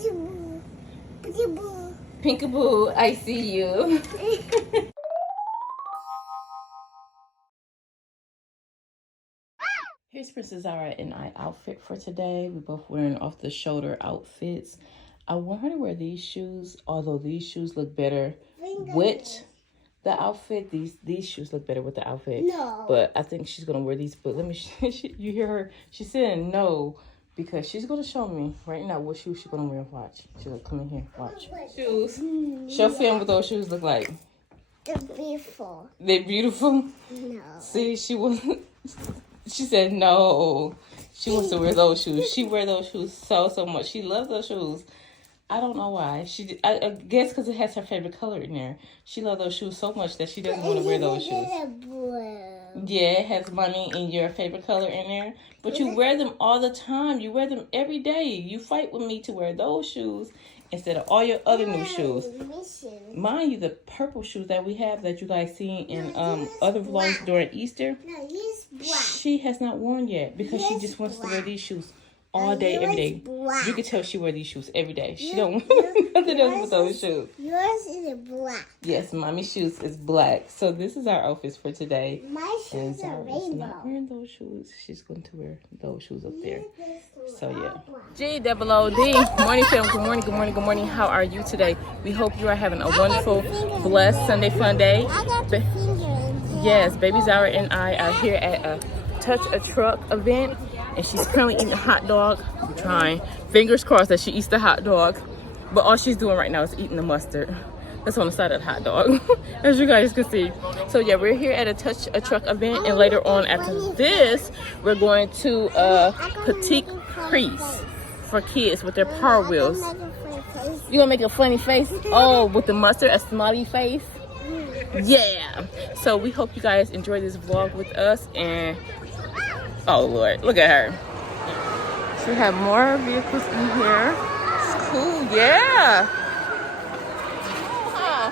Peekaboo. Peekaboo. Pinkaboo, I see you. Here's Princess Zara and I outfit for today. We're both wearing off the shoulder outfits. I want her to wear these shoes, although these shoes look better with the outfit. These shoes look better with the outfit. No. But I think she's gonna wear these. But let me, you hear her? She's saying no because she's gonna show me right now what shoes she's gonna wear. Watch. She's gonna come in here. Watch. Shoes. Show film what those shoes look like. They're beautiful. They're beautiful. No. See, she wasn't. She said no. She wants to wear those shoes. She wear those shoes so much. She loves those shoes. I don't know why. I guess because it has her favorite color in there. She loves those shoes so much that she doesn't want to wear those shoes. Yeah, it has money in your favorite color in there. But you wear them all the time. You wear them every day. You fight with me to wear those shoes instead of all your other new shoes. Mind you, the purple shoes that we have that you guys seen in other vlogs during Easter, she has not worn yet because she just wants to wear these shoes all day, every day. You can tell she wear these shoes every day. She don't want nothing else with those shoes. Yours is black. Yes, mommy's shoes is black. So this is our outfits for today. My And shoes are Zara is rainbow. not wearing those shoes. She's going to wear those shoes up there. So yeah. G-double-O-D. Morning film. Good morning, good morning, good morning. How are you today? We hope you are having a wonderful, blessed Sunday fun day. I got the finger. Yes, baby Zara and I are here at a Touch a Truck event. And she's currently eating a hot dog. I'm trying. Fingers crossed that she eats the hot dog. But all she's doing right now is eating the mustard. That's on the side of the hot dog, as you guys can see. So yeah, we're here at a Touch a Truck event. And later on after this, we're going to Petite Crease for kids with their Power Wheels. You gonna make a funny face? Oh, with the mustard, a smiley face? Yeah. So we hope you guys enjoy this vlog with us. And oh Lord, look at her. She have more vehicles in here. It's cool, yeah. Huh.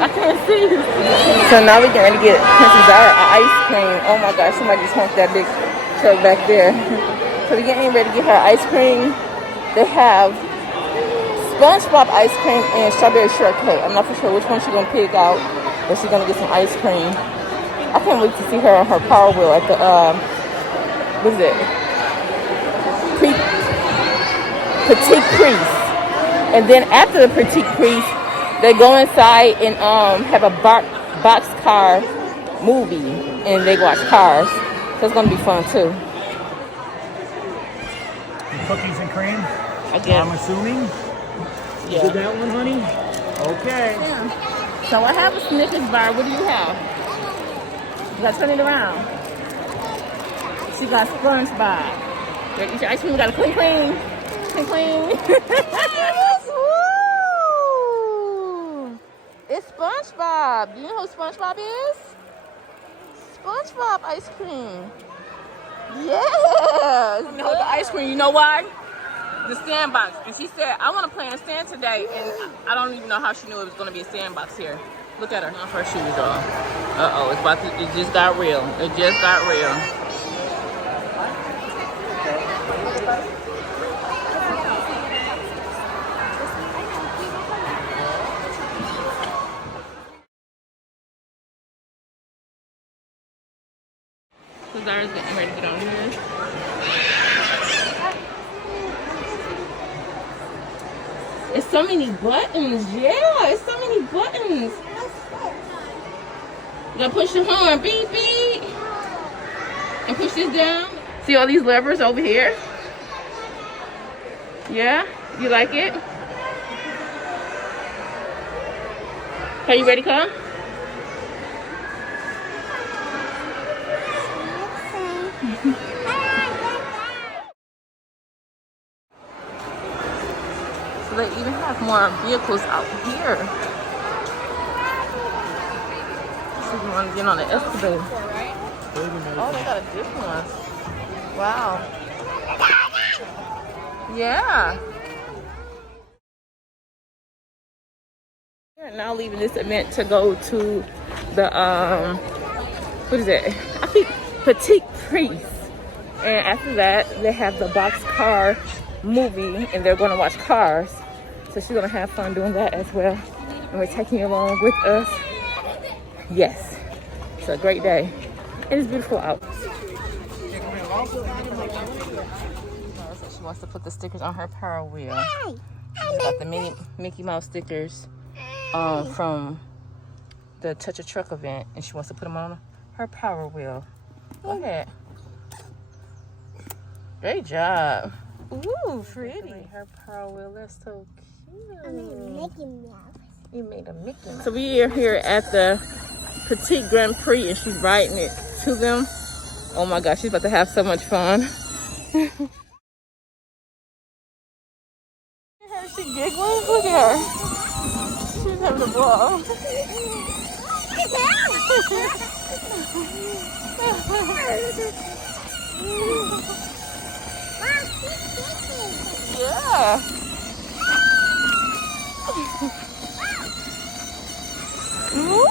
I can't see you. So now we're getting ready to get Princess Zara ice cream. Oh my gosh, somebody just honked that big truck back there. So we're getting ready to get her ice cream. They have SpongeBob ice cream and strawberry shortcake. I'm not for sure which one she's gonna pick out, but she's gonna get some ice cream. I can't wait to see her on her Power Wheel at the what is it? Petite Crease. And then after the Petite Crease, they go inside and have a boxcar movie, and they watch cars. So it's gonna be fun too. Cookies and cream? Again. I'm assuming. Yeah. Did that one, honey? Okay. Yeah. So I have a Snickers bar. What do you have? You gotta turn it around. She got SpongeBob. You eat your ice cream. We got a clean. Woo! It's SpongeBob. Do you know who SpongeBob is? SpongeBob ice cream. Yeah. You know the ice cream. You know why? The sandbox. And she said, I want to play in the sand today. And I don't even know how she knew it was going to be a sandbox here. Look at her. Off her shoes off. Uh-oh. It just got real. It just got real. So Zara's getting ready to get on here. It's so many buttons. Yeah, it's so many buttons. You gotta push the horn. Beep, beep. And push this down. See all these levers over here? Yeah? You like it? Are you ready to come? So they even have more vehicles out here. So you want to get on the escalator. Oh, they got a different one. Wow. Yeah. We're now leaving this event to go to the what is it? I think Petite Priest. And after that, they have the box car movie, and they're going to watch Cars. So she's going to have fun doing that as well. And we're taking you along with us. Yes, it's a great day. And it's beautiful out. She wants to put the stickers on her Power Wheel. She's got the Mickey Mouse stickers from the Touch a Truck event, and she wants to put them on her Power Wheel. Go ahead. Great job. Ooh, pretty. Her Power Wheel, that's so cute. I mean, Mickey Mouse. You made a Mickey Mouse. So we are here at the Petite Grand Prix, and she's riding it to them. Oh my gosh, she's about to have so much fun. She giggling. Look at her. She's having a ball. Yeah. Ooh.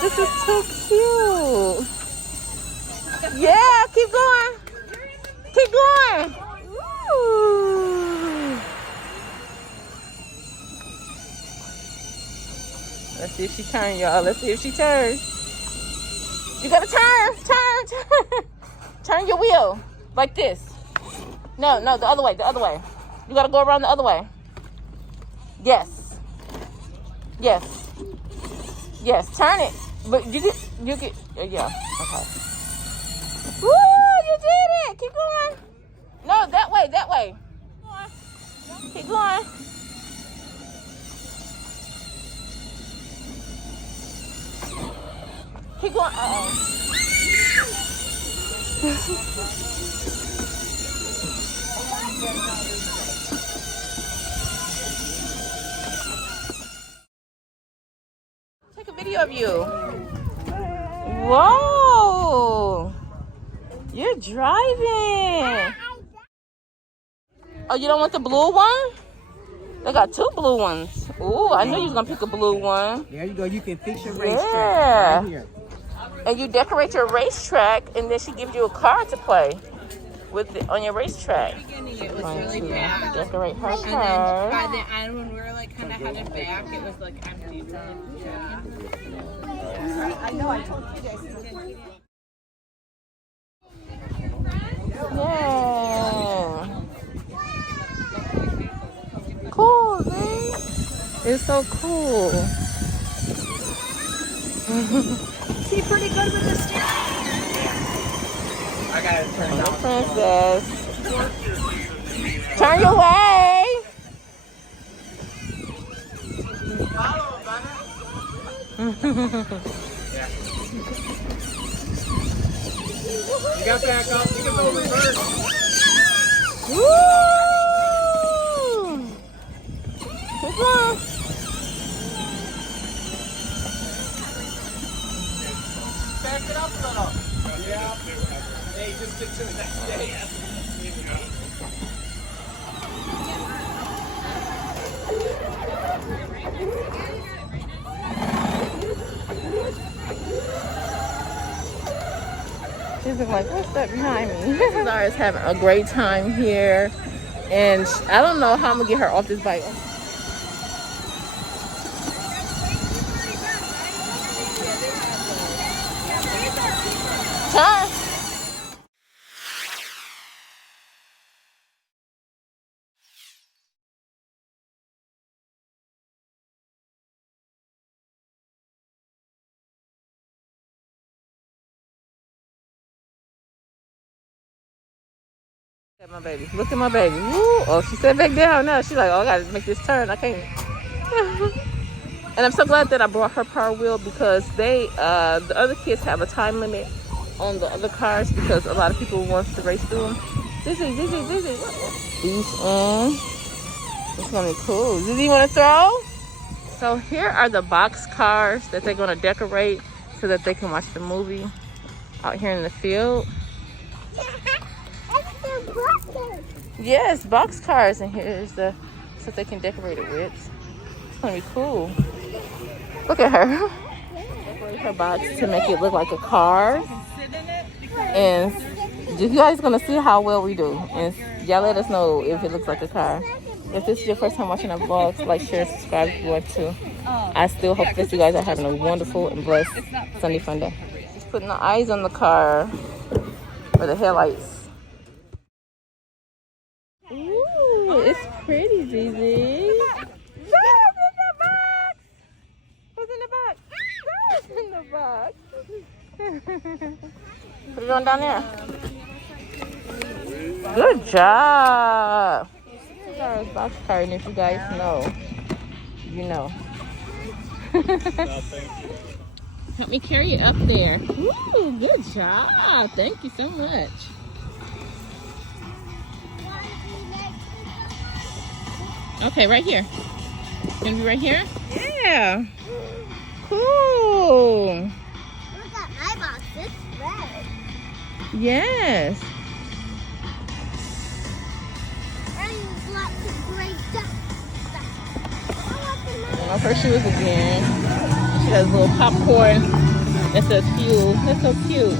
This is so cute. Yeah, keep going. Keep going. Ooh. Let's see if she turns, y'all. Let's see if she turns. You gotta turn. Turn your wheel like this. No, the other way, You gotta go around the other way. Yes. Turn it. But you get, yeah, okay. Woo, you did it. Keep going. No, that way. Keep going. Keep going. Take a video of you. Whoa. You're driving. Oh, you don't want the blue one? They got 2 blue ones. Ooh, I knew you was gonna pick a blue one. There you go. You can fix your racetrack right here. And you decorate your racetrack, and then she gives you a car to play with it on your racetrack. It was really bad. Decorate her And car. then by the end, when we were like kind of headed back, it was like empty. I know. I told you guys. Yeah. Cool, man. It's so cool. See, pretty good with the steering. I got it turned The on. princess. Turn your way. You got back up. You can go reverse. Woo! Keep on. Back it up a little. Yeah. Hey, just get to the next day. She's like, what's that behind me? Mrs. R is having a great time here. And I don't know how I'm going to get her off this bike. Turn. Look at my baby. Look at my baby. Woo. Oh, she sat back down now. She's like, oh, I got to make this turn. I can't. And I'm so glad that I brought her Power Wheel because they, the other kids have a time limit on the other cars because a lot of people want to race through them. Zizzy. These in. It's going to be cool. Zizzy, you want to throw? So here are the box cars that they're going to decorate so that they can watch the movie out here in the field. Yes, box cars, and here's the stuff they can decorate it with. It's gonna be cool. Look at her. her box to make it look like a car. And you guys gonna see how well we do. And y'all let us know if it looks like a car. If this is your first time watching our vlogs, like, share, subscribe if you want to. I still hope that you guys are having a wonderful and blessed Sunday fun day. Just putting the eyes on the car for the headlights. Ooh, it's pretty, Zizi. Who's in the box? Who's in the box? What are you doing down there? Good job. This is our box car, and if you guys know, you know. Help me carry it up there. Ooh, good job. Thank you so much. Okay, right here. Gonna be right here? Yeah. Cool. Look at my box. It's red. Yes. And lots of gray stuff. And off her shoes again. She has a little popcorn that says fuel. That's so cute.